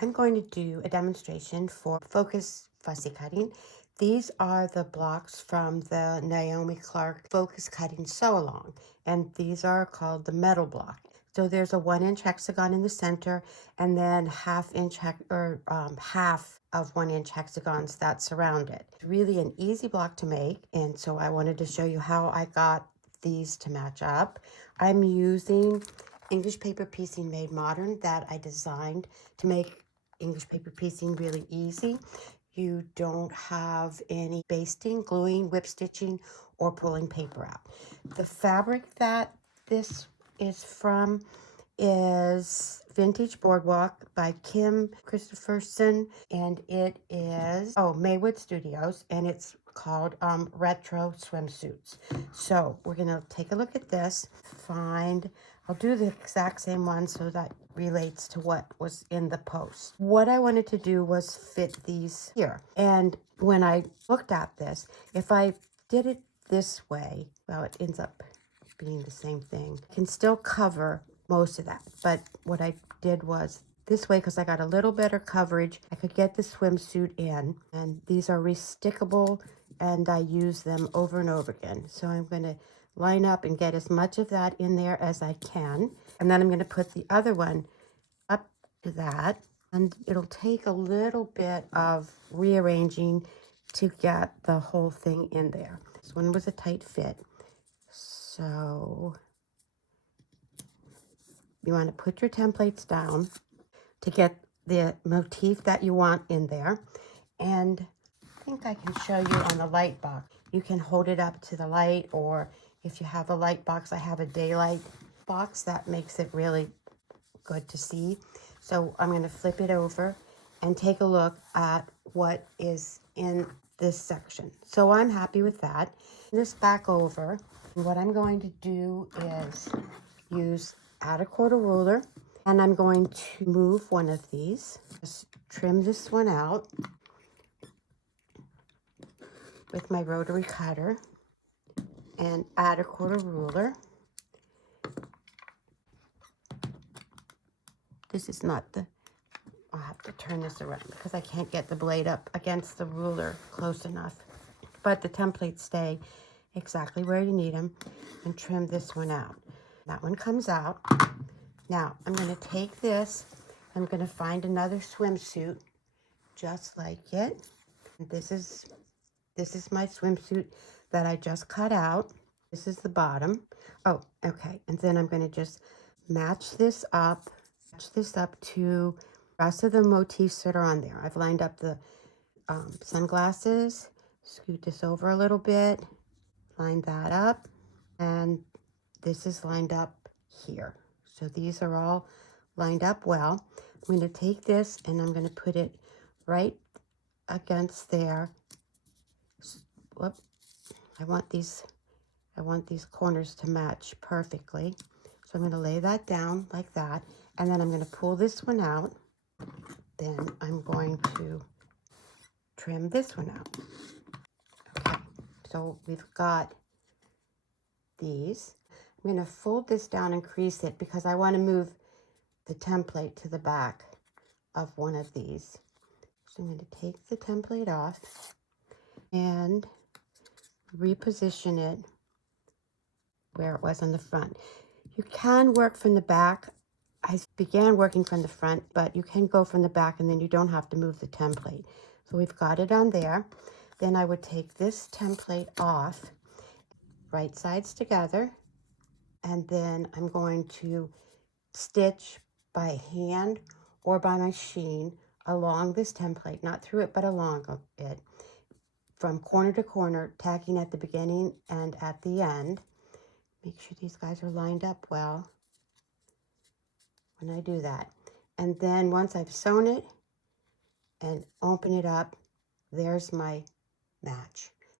I'm going to do a demonstration for focus fussy cutting. These are the blocks from the Naomi Clark focus cutting sew along, and these are called the metal block. So there's a 1-inch hexagon in the center, and then half of 1-inch hexagons that surround it. It's really an easy block to make, and so I wanted to show you how I got these to match up. I'm using English paper piecing made modern that I designed to make English paper piecing really easy. You don't have any basting, gluing, whip stitching, or pulling paper out. The fabric that this is from is Vintage Boardwalk by Kim Christopherson, and it is Maywood Studios, and it's called Retro Swimsuits. So we're gonna take a look at this. I'll do the exact same one so that relates to what was in the post. What I wanted to do was fit these here, and when I looked at this, if I did it this way, well, it ends up being the same thing. I can still cover most of that, but what I did was this way, because I got a little better coverage, I could get the swimsuit in, and these are restickable, and I use them over and over again. So I'm going to line up and get as much of that in there as I can, and then I'm going to put the other one up to that, and it'll take a little bit of rearranging to get the whole thing in there. This one was a tight fit, so you want to put your templates down to get the motif that you want in there. And I think I can show you on the light box. You can hold it up to the light, or if you have a light box, I have a daylight box that makes it really good to see. So I'm going to flip it over and take a look at what is in this section. So I'm happy with that. This back over, and what I'm going to do is use add a quarter ruler, and I'm going to move one of these. Just trim this one out with my rotary cutter and add a quarter ruler. This is not the, I'll have to turn this around because I can't get the blade up against the ruler close enough. But the templates stay exactly where you need them, and trim this one out. That one comes out. Now I'm going to take this, I'm going to find another swimsuit just like it. This is my swimsuit that I just cut out. This is the bottom. Oh, okay. And then I'm going to just match this up to the rest of the motifs that are on there. I've lined up the sunglasses, scoot this over a little bit, line that up, and this is lined up here. So these are all lined up well. I'm going to take this and I'm going to put it right against there. Whoop. I want these corners to match perfectly. So I'm going to lay that down like that, and then I'm going to pull this one out. Then I'm going to trim this one out. Okay, so we've got these. I'm going to fold this down and crease it because I want to move the template to the back of one of these. So I'm going to take the template off and reposition it where it was on the front. You can work from the back. I began working from the front, but you can go from the back and then you don't have to move the template. So we've got it on there. Then I would take this template off, right sides together, and then I'm going to stitch by hand or by machine along this template, not through it, but along it, from corner to corner, tacking at the beginning and at the end. Make sure these guys are lined up well when I do that. And then once I've sewn it and open it up, there's my match.